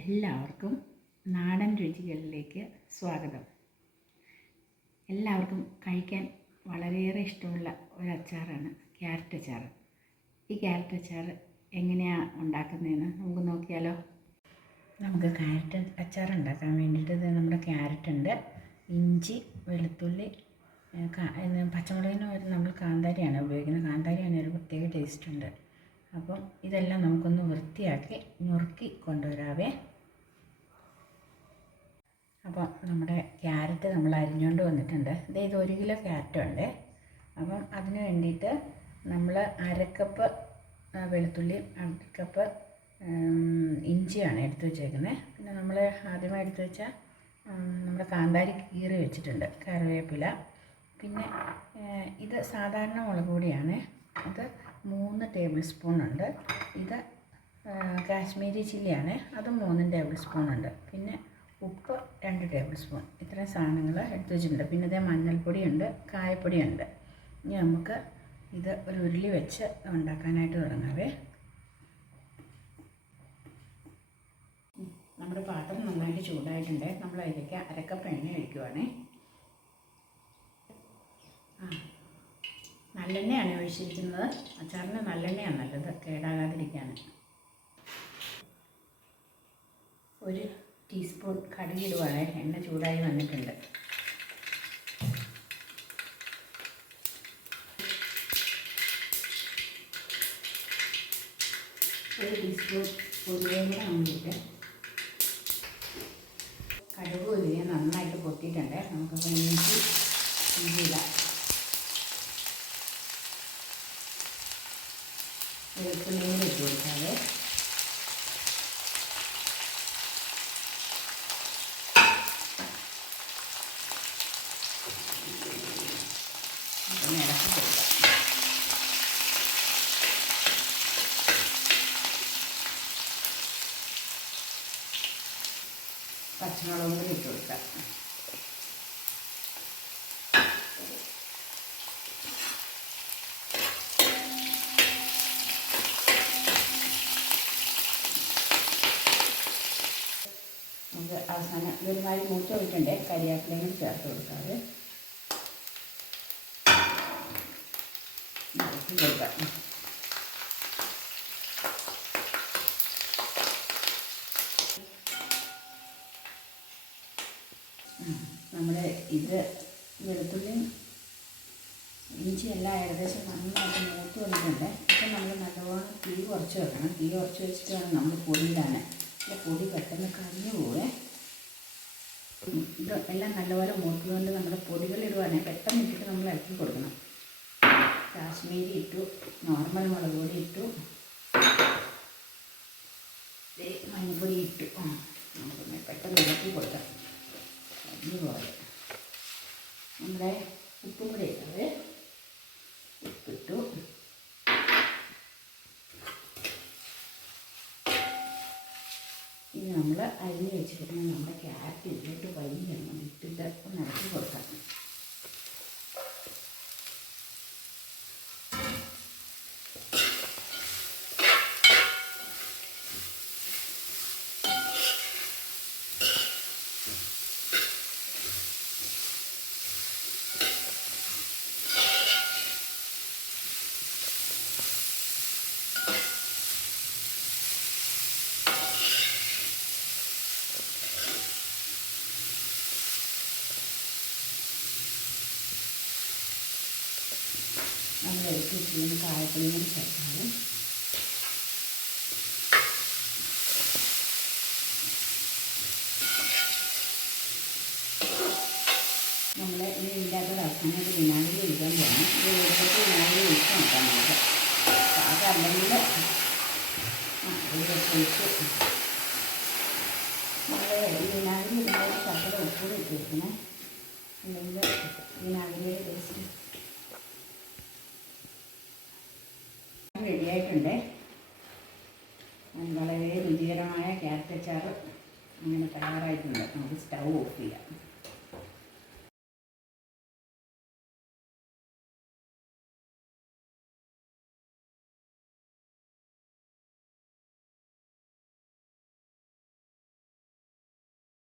എല്ലാവർക്കും നാടൻ രുചികളിലേക്ക് സ്വാഗതം. എല്ലാവർക്കും കഴിക്കാൻ വളരെയേറെ ഇഷ്ടമുള്ള ഒരു അച്ചാറാണ് ക്യാരറ്റ് അച്ചാർ. ഈ ക്യാരറ്റ് അച്ചാർ എങ്ങനെയാണ് ഉണ്ടാക്കുന്നതെന്ന് നമുക്ക് നോക്കിയാലോ. നമുക്ക് ക്യാരറ്റ് അച്ചാർ ഉണ്ടാക്കാൻ വേണ്ടിയിട്ട് നമ്മുടെ ക്യാരറ്റ് ഉണ്ട്, ഇഞ്ചി, വെളുത്തുള്ളി, പച്ചമുളകിന് പകരം നമ്മൾ കാന്താരിയാണ് ഉപയോഗിക്കുന്നത്. കാന്താരിയാണ് ഒരു പ്രത്യേക ടേസ്റ്റ് ഉണ്ട്. അപ്പം ഇതെല്ലാം നമുക്കൊന്ന് വൃത്തിയാക്കി നുറുക്കി കൊണ്ടുവരാവേ. അപ്പം നമ്മുടെ ക്യാരറ്റ് നമ്മൾ അരിഞ്ഞുകൊണ്ട് വന്നിട്ടുണ്ട്. ഇത് 1 കിലോ ക്യാരറ്റ് ഉണ്ട്. അപ്പം അതിന് വേണ്ടിയിട്ട് നമ്മൾ 1/2 കപ്പ് വെളുത്തുള്ളി, 1/2 കപ്പ് ഇഞ്ചിയാണ് എടുത്ത് വെച്ചേക്കുന്നത്. പിന്നെ നമ്മൾ ആദ്യമായി എടുത്ത് വെച്ച നമ്മുടെ കാന്താരി കീറി വെച്ചിട്ടുണ്ട്, കറിവേപ്പില. പിന്നെ ഇത് സാധാരണ മുളക് പൊടിയാണ്. അത് 3 ടേബിൾ സ്പൂൺ ഉണ്ട്. ഇത് കാശ്മീരി ചില്ലിയാണ്, അതും 3 ടേബിൾ സ്പൂൺ ഉണ്ട്. പിന്നെ ഉപ്പ് 2 ടേബിൾ സ്പൂൺ. ഇത്രയും സാധനങ്ങൾ എടുത്ത് വെച്ചിട്ടുണ്ട്. പിന്നെ ഇതേ മഞ്ഞൾപ്പൊടിയുണ്ട്, കായപ്പൊടിയുണ്ട്. ഇനി നമുക്ക് ഇത് ഒരു ഉരുളി വെച്ച് ഉണ്ടാക്കാനായിട്ട് തുടങ്ങാവേ. നമ്മുടെ പാത്രം നന്നായിട്ട് ചൂടായിട്ടുണ്ട്. നമ്മൾ അതിലേക്ക് 1/2 കപ്പ് എണ്ണ ഒഴിക്കുവാണേ. നല്ലെണ്ണയാണ് ഒഴിച്ചിരിക്കുന്നത്. അച്ചാറിന് നല്ലെണ്ണയാണ് നല്ലത്, കേടാകാതിരിക്കാൻ. 1 ടീസ്പൂൺ കടുകിടുവാണ്. എണ്ണ ചൂടായി വന്നിട്ടുണ്ട്. 1 ടീസ്പൂൺ ഉലുവയും കൂടെ നമ്മളിട്ട് കടുക് ഉലുവ നന്നായിട്ട് പൊട്ടിയിട്ടുണ്ട്. നമുക്കിപ്പോൾ ഇഞ്ചി ഇടാം. വെളുത്തുള്ളിയും കൂടെ ഇട്ട് കൊടുക്കാതെ ഇളക്കി കൊടുക്കാം. പച്ചമുളകും കൂടി ഇട്ട് കൊടുക്കാം. നമുക്ക് അവസാനം ഇതൊരുമാതിരി മൂത്ത് പോയിട്ടുണ്ട്. കരിയാപ്പിലയും കൂടി ചേർത്ത് കൊടുക്കാതെ കൊടുക്കാം. നമ്മുടെ ഇത് വെളുത്തുള്ളിയും ഇഞ്ചിയെല്ലാം ഏകദേശം നന്നായിട്ട് മൂത്ത് വന്നിട്ടുണ്ട്. ഇപ്പം നമ്മൾ നല്ലവണ്ണം തീ കുറച്ച് വെക്കണം. തീ കുറച്ച് വെച്ചിട്ട് വേണം നമ്മൾ പൊടിയിടാൻ. പൊടി പെട്ടെന്ന് കരിഞ്ഞു പോവേ. ഇത് എല്ലാം നല്ലപോലെ മൂത്തുകൊണ്ട് നമ്മുടെ പൊടികളിടുവാണെങ്കിൽ പെട്ടെന്ന് ഇട്ടിട്ട് നമ്മൾ ഇളക്കി കൊടുക്കണം. കാശ്മീരി ഇട്ടു, നോർമൽ മുളക് പൊടി ഇട്ടു, മഞ്ഞൾപ്പൊടി ഇട്ടു. നമുക്ക് പെട്ടെന്ന് ഇളക്കി കൊടുക്കാം. അതുപോലെ നമ്മുടെ ഉപ്പും കൂടെ ഇട്ടാൽ ഉപ്പിട്ടു. ഇനി നമ്മൾ അരിഞ്ഞ് വെച്ചിരിക്കുന്ന നമ്മുടെ ക്യാരറ്റ് ഇതിലേക്ക് വലിഞ്ഞെണ്ണം ഇട്ടിട്ട് ഒന്ന് ഇളക്കി കൊടുക്കാം. നമ്മൾ എടുത്ത് വെച്ചിരുന്ന കായപ്പൊടിയും കൂടി ചേർക്കാതെ നമ്മൾ ഇനി ഇല്ലാത്ത അവസാനമായിട്ട് വിനാഗിരി ഒഴിക്കാൻ പോകണം. ഇത് എടുത്തിട്ട് വിനാഗിരി ഒഴിച്ച് നോക്കാം. നമുക്ക് അതല്ലെങ്കിൽ ഒഴിച്ച് നമ്മൾ ഈ വിനാഗിരി ഇടുമ്പോൾ ശകലം ഉപ്പൂടെ ഇട്ട് വെക്കണം. അല്ലെങ്കിൽ വിനാഗിരിയുടെ ടേസ്റ്റ് റെഡിയായിട്ടുണ്ട്. വളരെ രുചികരമായ ക്യാരറ്റ് അച്ചാർ അങ്ങനെ തയ്യാറായിട്ടുണ്ട്. നമുക്ക് സ്റ്റൗ ഓഫ് ചെയ്യാം.